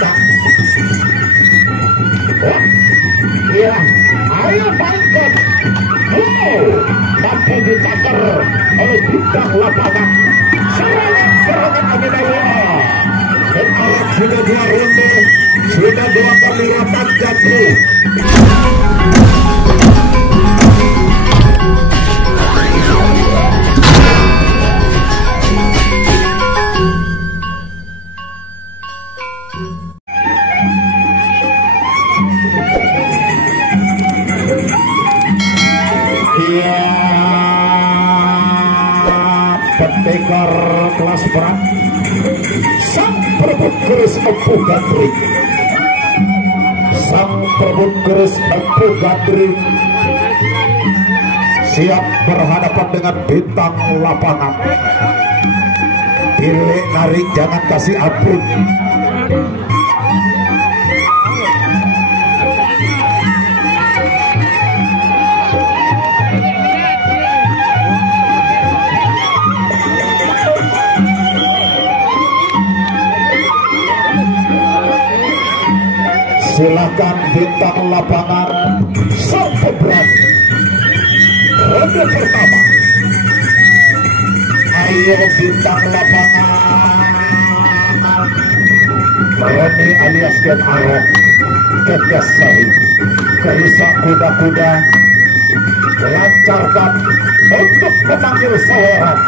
tak. Iya, ayo bangkit. Tapi ditakar oleh bintang lapangan. Serangan Aminawira. Dan alat sudah 2 ronde, sudah 2 kali rapat jatuh. Pendekar kelas berat sang perebut keris Empu Gandring, sang perebut keris Empu Gandring siap berhadapan dengan bintang lapangan. Pilih narik, jangan kasih ampun. Silakan bintang lapangan sampai berani. Ronde pertama. Ayo bintang lapangan. Roni alias Ken Arok, Kegas Sari, Kerusak kuda-kuda. Lancarkan untuk memanggil seorang.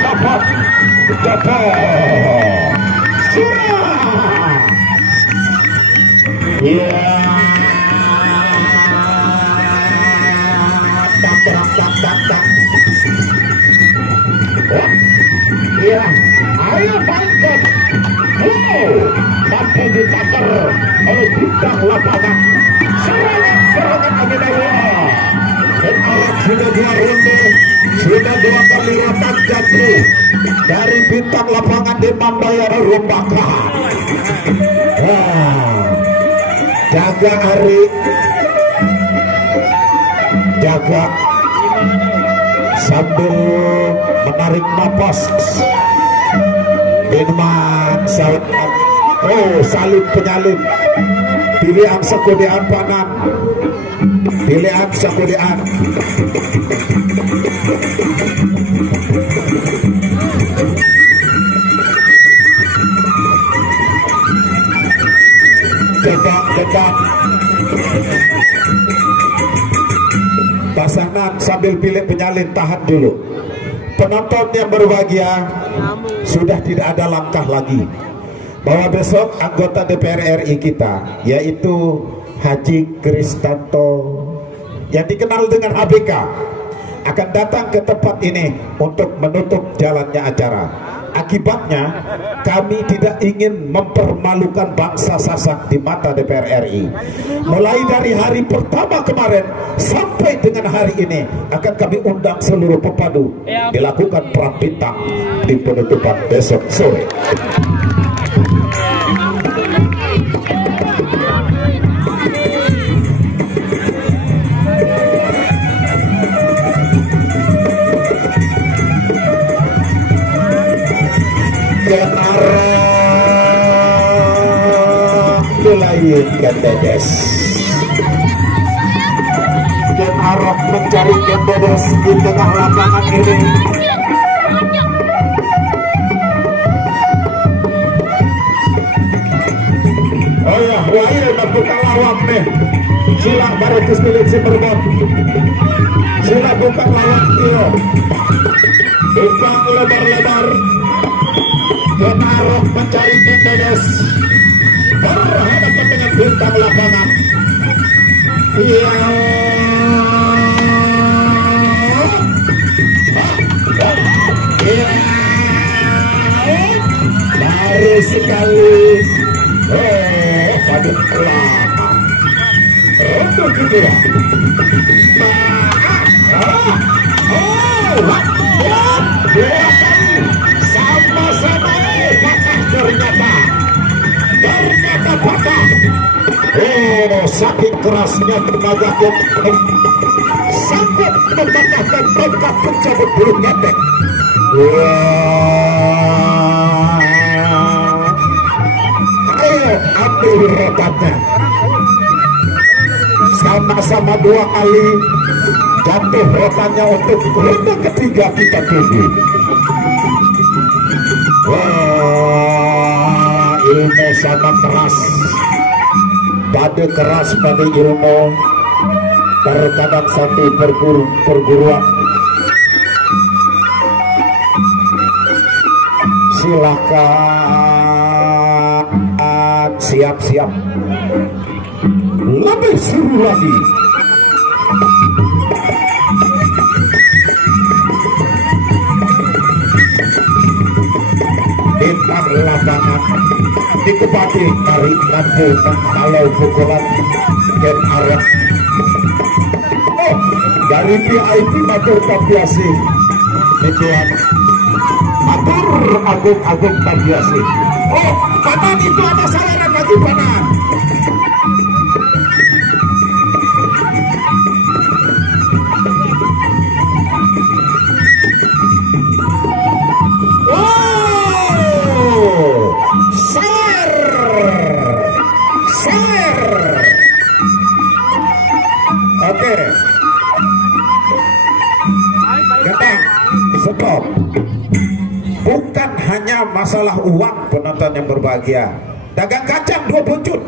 Dapat surah. Ya, tak. Ya, ayo bangkit. Tapi ditakar oleh bintang lapangan. Serangan Aminawira. Dan alat sudah 2 ronde, sudah 2 kali rapat jatuh dari bintang lapangan di Mambayara Rombaka. Jaga Ari, jaga sambil menarik napas. Minuman salib, salib penyalib. Pilihan sekudean panan, pilihan sekudean. Dedak. Pasangan sambil pilih penyalin, tahan dulu. Penonton yang berbahagia, sudah tidak ada langkah lagi bahwa besok anggota DPR RI kita, yaitu Haji Kristanto yang dikenal dengan ABK, akan datang ke tempat ini untuk menutup jalannya acara. Akibatnya kami tidak ingin mempermalukan bangsa Sasak di mata DPR RI. Mulai dari hari pertama kemarin sampai dengan hari ini akan kami undang seluruh pepadu dilakukan perang bintang di penutupan besok sore. Ken Dedes. Ken Arok mencari Ken Dedes di tengah lapangan ini. Oh ya, wahai buka lawang nih. Sila baru kespilit si berbot. Sila buka lawang iyo. Buka lebar-lebar. Ken Arok mencari Ken Dedes. Berhadapan dengan bintang lapangan. Iya. Baru sekali. Pada belakang. Untuk kedua. Dua kali. Sama-sama patah ternyata. Patah. Saking kerasnya tenaga yang sanggup mematahkan tongkat pencabut bulu ketek. Wah, ayo ambil rotannya. Sama-sama 2 kali jatuh rotannya untuk ronde ketiga kita tunggu. Wah, ilmu sangat keras. Pada keras pada ilmu, terkadang satu perguruan. Silakan siap-siap. Lebih seru lagi. Bintang lapangan dikebati tarik lampu kalau pukulan dan arah. Oh, dari VIP matur Tabiasi Tuan matur agung Tabiasi. Oh, Paman itu ada saweran lagi Paman. Oke, kita stop. Bukan hanya masalah uang penonton yang berbahagia. Dagang kacang 2 pucuk,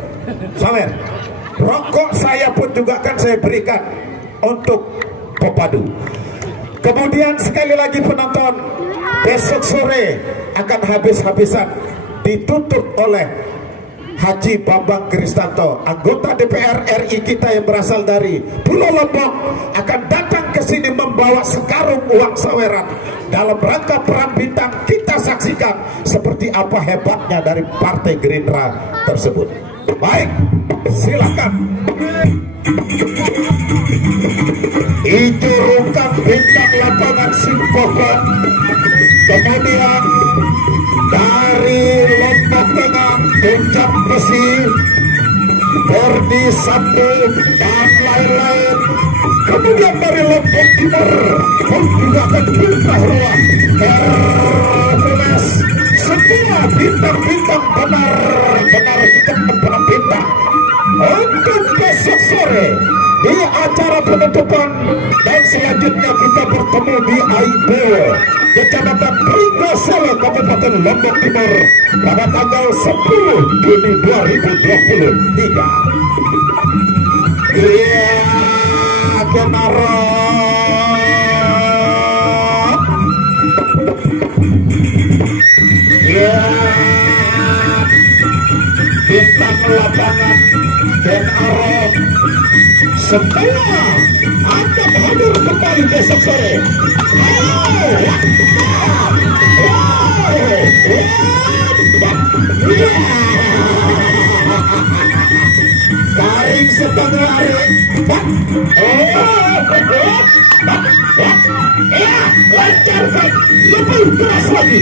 sawer. Rokok saya pun juga akan saya berikan untuk Popadu. Kemudian sekali lagi penonton, besok sore akan habis-habisan ditutup oleh Haji Bambang Kristanto, anggota DPR RI kita yang berasal dari Pulau Lombok, akan datang ke sini membawa sekarung uang saweran dalam rangka perang bintang. Kita saksikan seperti apa hebatnya dari Partai Gerindra tersebut. Baik, silakan. Itu rungkang bintang lapangan Simpokon. Kemudian dari Lombok Tengah Puncak Besi, Bordi Satu dan lain-lain. Kemudian dari Lombok Timur pun juga akan pindah ruang Hercules. Semua bintang-bintang benar-benar kita menang bintang. Untuk besok sore di acara penutupan dan selanjutnya kita bertemu di AIB Kecamatan Pringgaselo, Kabupaten Lombok Timur pada tanggal 10 Juni 2023. Iya, Kenaro. Iya, bintang lapangan Kenaro. Semua akan hadir kembali besok sore. Tarik setengah hari. Lancarkan lebih keras lagi.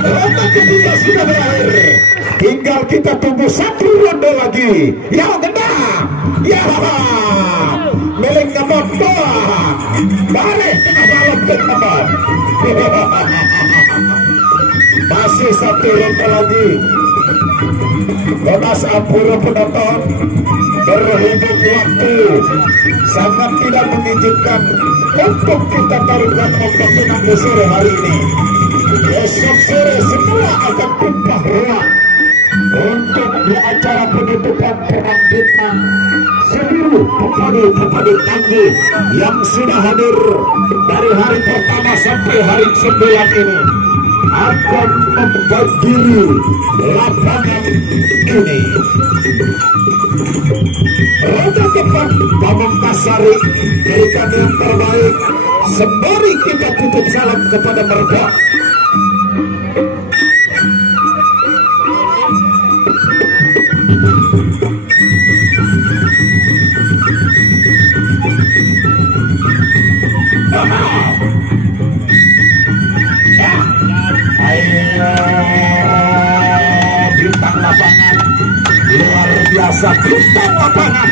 Ronde ketiga sudah berakhir. Tinggal kita tunggu 1 ronde lagi. Ya kena. Ya meleng ngamon doang. Balik tengah malam teman. Masih 1 ronde lagi. Bonas Ampura penonton, berhubung waktu sangat tidak mengizinkan untuk kita taruhkan ombak di sore hari ini. Besok sore semua akan tumpah ruang untuk di acara penutupan perang bintang. Seluruh pepadu tangguh yang sudah hadir dari hari pertama sampai hari 9 ini akan membagiri lapangan ini. Roda depan Pamengkasari berikan yang terbaik. Sembari kita tutup salam kepada mereka. biasa bintang lapangan.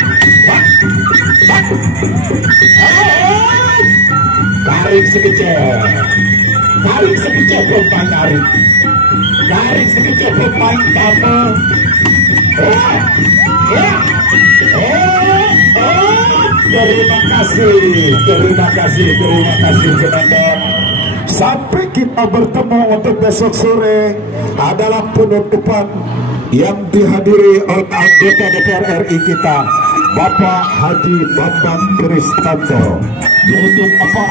Tarik sekejap, pemain tarik sekejap pemain tamu. Terima kasih teman-teman. Sampai kita bertemu untuk besok sore adalah penutupan yang dihadiri oleh anggota DPR RI kita, Bapak Haji Bambang Kristanto. Yaitu Bapak